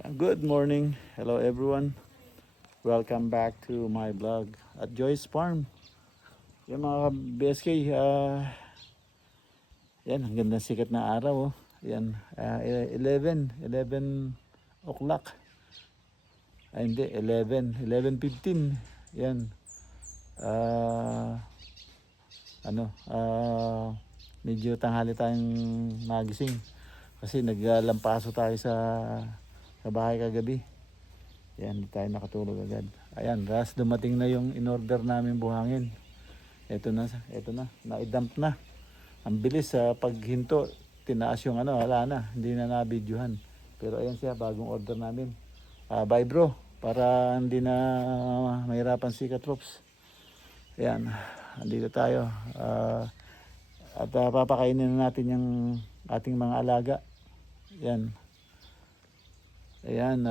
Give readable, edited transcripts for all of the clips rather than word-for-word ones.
Good morning. Hello everyone. Welcome back to my vlog at Joyce Farm. Yan mga BSK, yan, ang ganda sikat na araw. Oh. Yan, 11 o'clock. Ay hindi, 11:15. Yan. Medyo tanghali tayong nagising. Kasi naglampaso tayo sa bahay kagabi. Yan, hindi tayo nakatulog agad. Ayan, ras dumating na yung in-order namin buhangin. Ito na, na-dump na. Ang bilis sa paghinto, tinaas yung wala na, hindi na na-videohan. Pero ayan siya, bagong order namin. Bye bro, para hindi na mahirapan si Katrops. Ayan, andito tayo. At papakainin na natin yung ating mga alaga. Ayan. Ayan,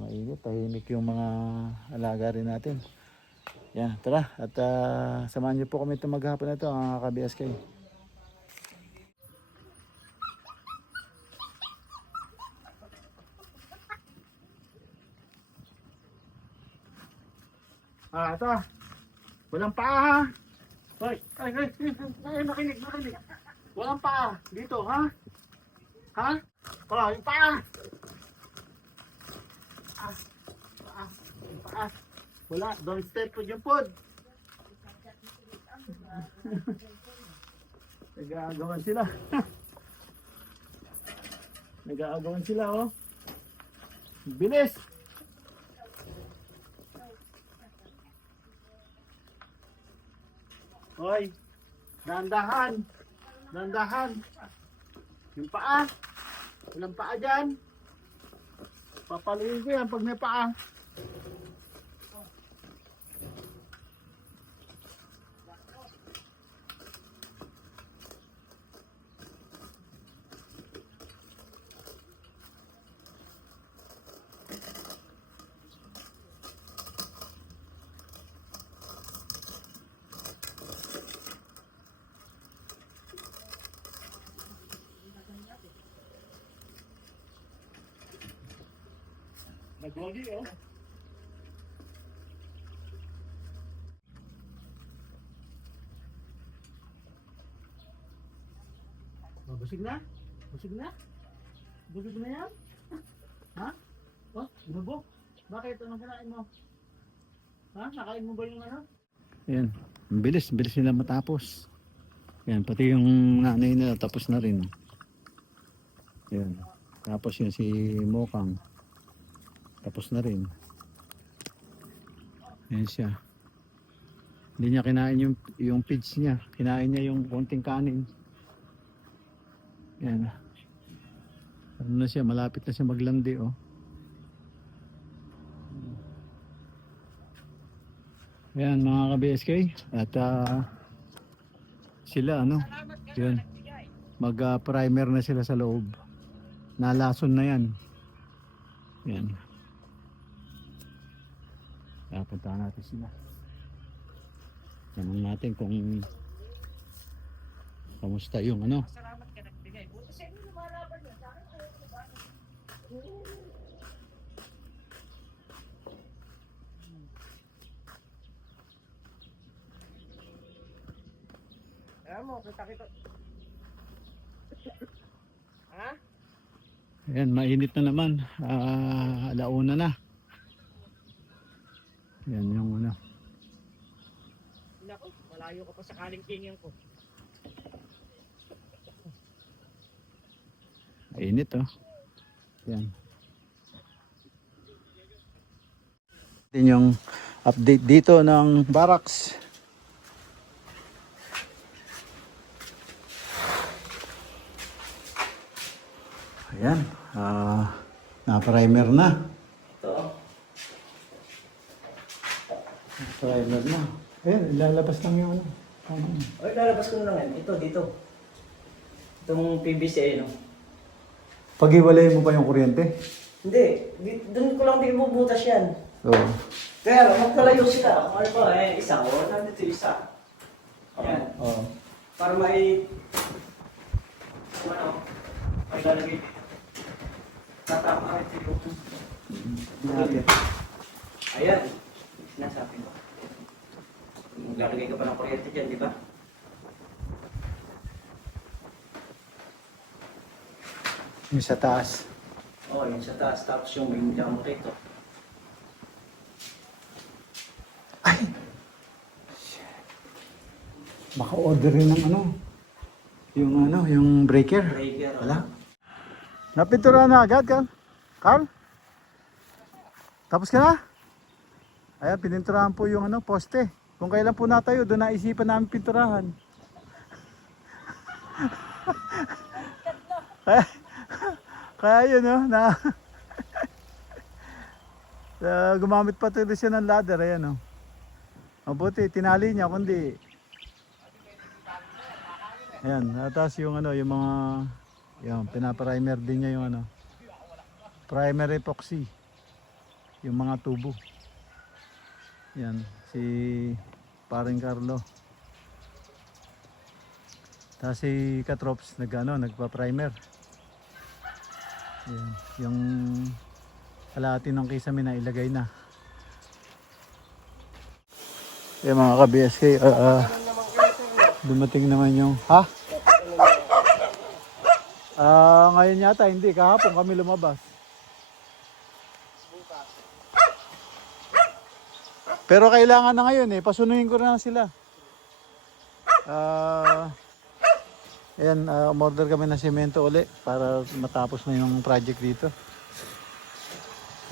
mainit, tahimik yung mga alaga rin natin. Yan, tara at samahan niyo po kami itong maghapon na ito, mga ka-BSK. Ito. Walang paa. Hoy, makinig. Walang paa dito, ha? Ha? Yung paa. Paa. Wala, don't step po yung pod. Nag-aagawan sila. Nag-aagawan sila, oh. Bilis! Hoy, dandahan. Yung paa. Walang paa dyan. Papaluin ko yan pag may paa. Nag-wagi, oh. Busig na? Busig na yan? Ha? Oh, inubok. Bakit? Anong kinain mo? Ha? Nakain mo ba yung ano? Ayan, bilis nila matapos. Ayan, pati yung nanay nila tapos na rin. Ayan, tapos yun si Mokang. Tapos na rin. Ayan siya. Hindi niya kinain yung feeds niya. Kinain niya yung konting kanin. Ayan. Ano na siya, malapit na siya maglandi, oh. Ayan mga ka-BSK. At sila yun. Mag-primer na sila sa loob. Nalason na yan. Ayan. Puntahan natin sila. Tanong natin kung kamusta yung Salamat ka nagbigay. Buti sa inyo lumalaban yan. Sa akin ayaw ko ba? Alam mo, kita. Ha? Ayan, mainit na naman. Alauna na. Yan yung Naku, malayo ka pa sa kalingkingan ko. Mainit, oh. Yan. Din yung update dito ng barracks. Ayan, na-primer na. Ito. Primer na. Ayan, ilalabas lang yung Ay, lalabas ko na lang yan. Ito, dito. Itong PVC, Pag-iwalay mo pa yung kuryente? Hindi. Doon ko lang ibubutas yan. Oo. Kaya lang, magkalayo sila. Kung ano ba, isa. Nandito isa. Yan. Oo. Para may... May lalagay dito. Tatama rin yung... Ayan. Sinasabi ko. Maglalagay ka pa ng kuryente dyan, di ba? Yung sa taas. Oo, yun sa taas. Tapos yung may damo rito. Ay! Maka-order rin ng yung breaker. Breaker. Wala. Napintura na agad, Carl? Carl? Tapos ka na? Ayan, pininturahan po yung poste. Kung kailan po natayo, doon naisipan namin pinturahan. Kaya yun, gumamit pa tuloy siya ng ladder, ayan, mabuti, tinali niya, kundi ayan, tapos yung yung mga pinaprimer din niya yung primer epoxy, yung mga tubo. Yan, si paring Carlo. Tapos si Katrops nagpa-primer. Yan, yung kalahati ng kisame na ilagay na. Yan mga ka-BSK, dumating naman yung ngayon yata hindi, kahapon kami lumabas. Pero kailangan na ngayon pasunuhin ko na sila. Ayan, umorder kami ng semento uli para matapos na yung project dito.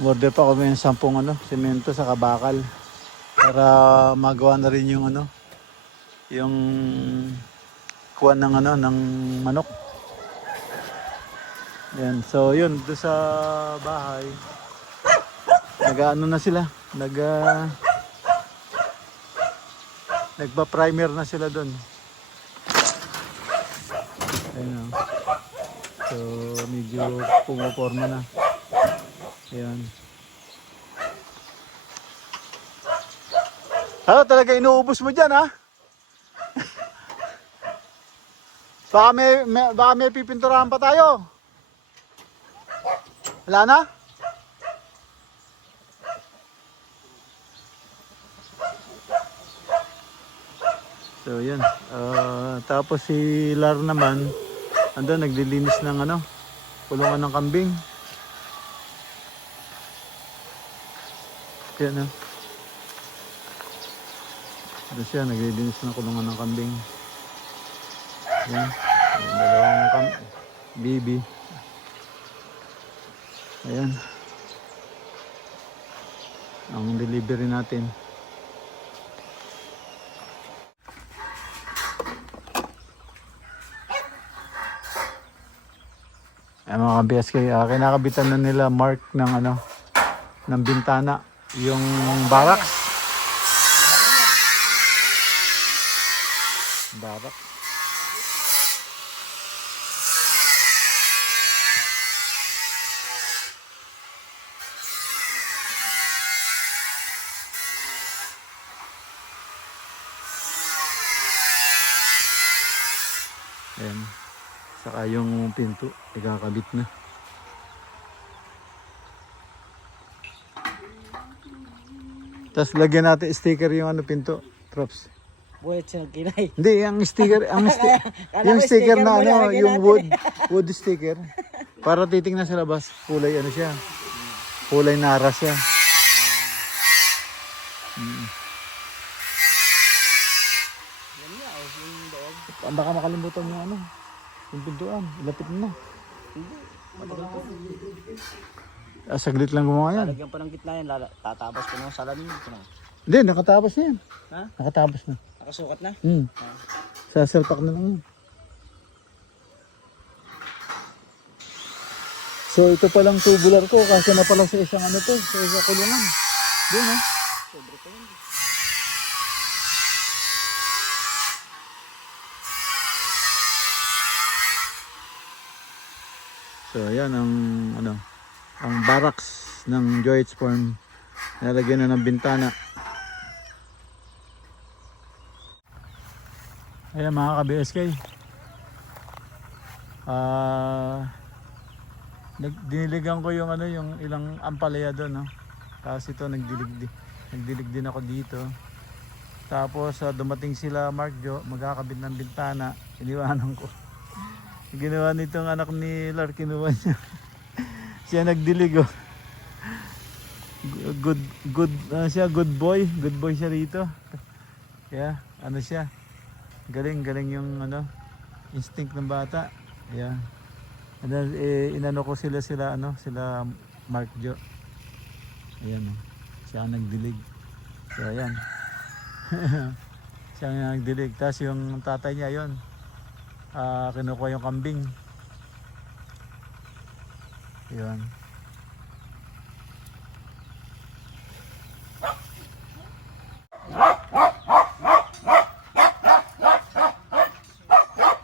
Umorder pa kami ng 10 semento sa bakal para magawa na rin yung yung kuwan ng manok. Ayan, so yun, doon sa bahay na sila, nagpa-primer na sila doon. Ayun, so medyo pumoporma na. Ayan. Talaga inuubos mo dyan, baka may pipinturahan pa tayo. Wala na? So yan, tapos si Lar naman andun naglilinis ng kulungan ng kambing. Yan Doon siya naglilinis ng kulungan ng kambing. Yan, yung dalawang bibi. Ayan ang delivery natin. Mga ka-BSK, kinakabitan na nila mark ng ng bintana, yung barracks. Ayan. Saka yung pinto, ikakabit na. Tapos lagyan natin sticker yung pinto, Props. Buhay siya nagkinay. Hindi, yung sticker, yung sticker na yung wood sticker. Para titingnan sa labas, kulay siya. Kulay nara siya. Baka makalimutan yung yung pintuan, ilapit na. Saglit lang gumawa yan. Lalagyan pa ng gitna yan, tatabas ko ng salamin. Hindi, nakatapos na yan. Ha? Nakatapos na. Nakasukat na? Sasalpak na lang. So ito palang tubular ko kasi na pala sa isang sa isang kulungan. Doon Sobre ko yun. So ayan ang barracks ng Joyce Farm. Nalagyan na ng bintana. Ayan mga ka-BSK. Diniligan ko yung ano, yung ilang ampalaya doon, no. Tapos ito nagdilig din ako dito. Tapos dumating sila Mark Jo, magkakabit ng bintana, iniwanan ko. Ginawa nitong anak ni Lar, kinuha niya. Siya nagdilig, oh. Siya good boy siya rito. Yeah, ano siya? Galing yung ano, instinct ng bata. Yeah. And then, inano ko sila Mark Jo. Ayan, oh. Siya ang nagdilig. So ayan. Siya ang nagdilig. Tapos yung tatay niya yon, kinukuha yung kambing. Yun.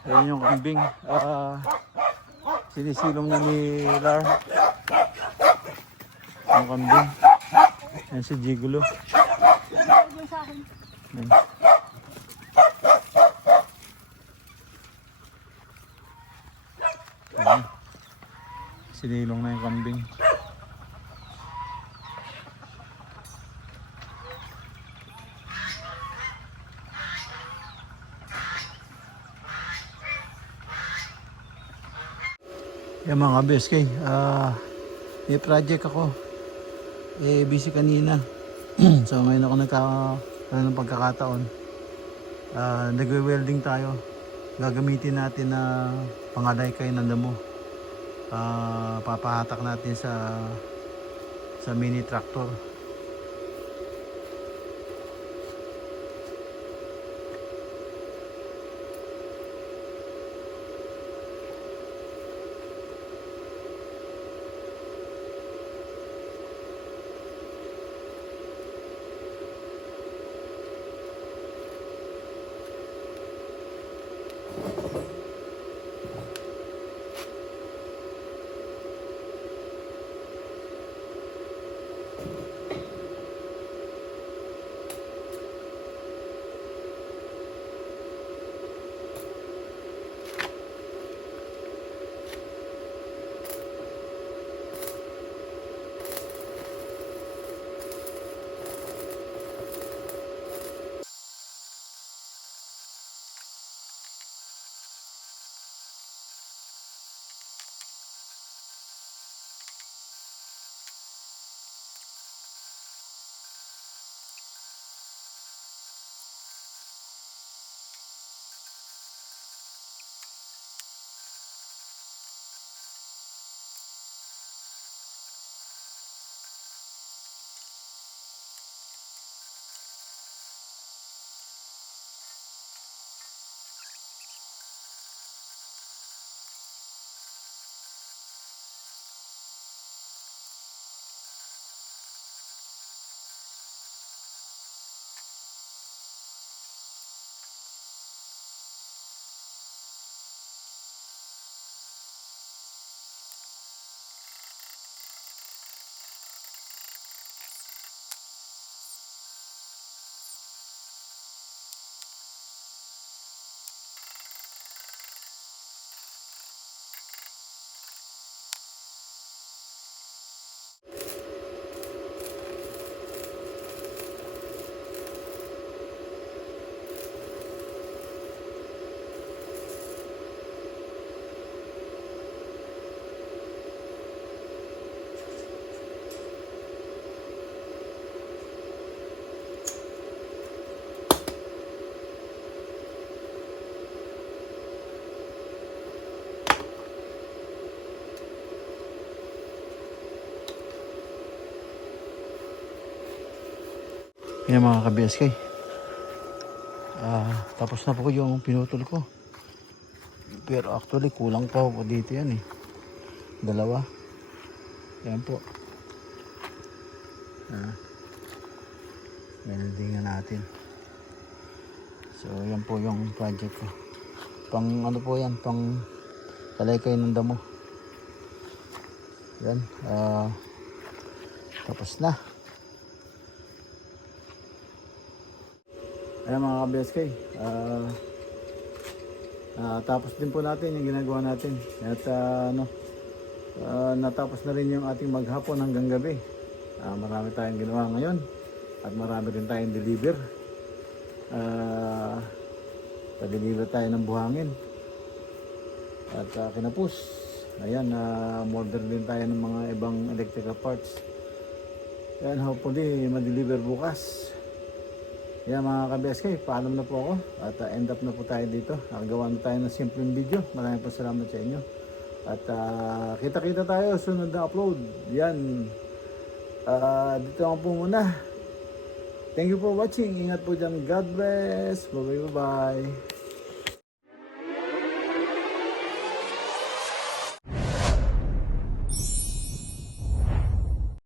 Ayan yung kambing. Sinisilong na ni Lar. Yung kambing. Ayan si Gigolo. Ayan. Ayan. Sinilong na yung kambing. Yung mga BSK, may project ako. Busy kanina. So ngayon ako nagkakaroon ng pagkakataon. Nagwe-welding tayo. Gagamitin natin na pangalaykay ng damo. Papahatak natin sa mini tractor. Yan mga ka-BSK. Tapos na po yung pinutol ko. Pero actually kulang pa po dito yan eh. Dalawa. Yan po. Welding na natin. So yan po yung project ko. Pang ano po yan, pang kalaykay ng damo. Yan. Tapos na. Ayan mga ka-BSK, tapos din po natin yung ginagawa natin. At natapos na rin yung ating maghapon hanggang gabi. Marami tayong ginawa ngayon at marami rin tayong deliver. Pa-deliver tayo ng buhangin at kinapos. Ayan, order din tayo ng mga ibang electrical parts. Ayan, hopefully ma-deliver bukas. Yan mga ka-BSK, paalam na po ako at end up na po tayo dito. Gawa na tayo ng simpleng video. Maraming po salamat sa inyo. At kita-kita tayo sunod na upload. Yan. Dito lang po muna. Thank you for watching. Ingat po dyan. God bless. Bye bye.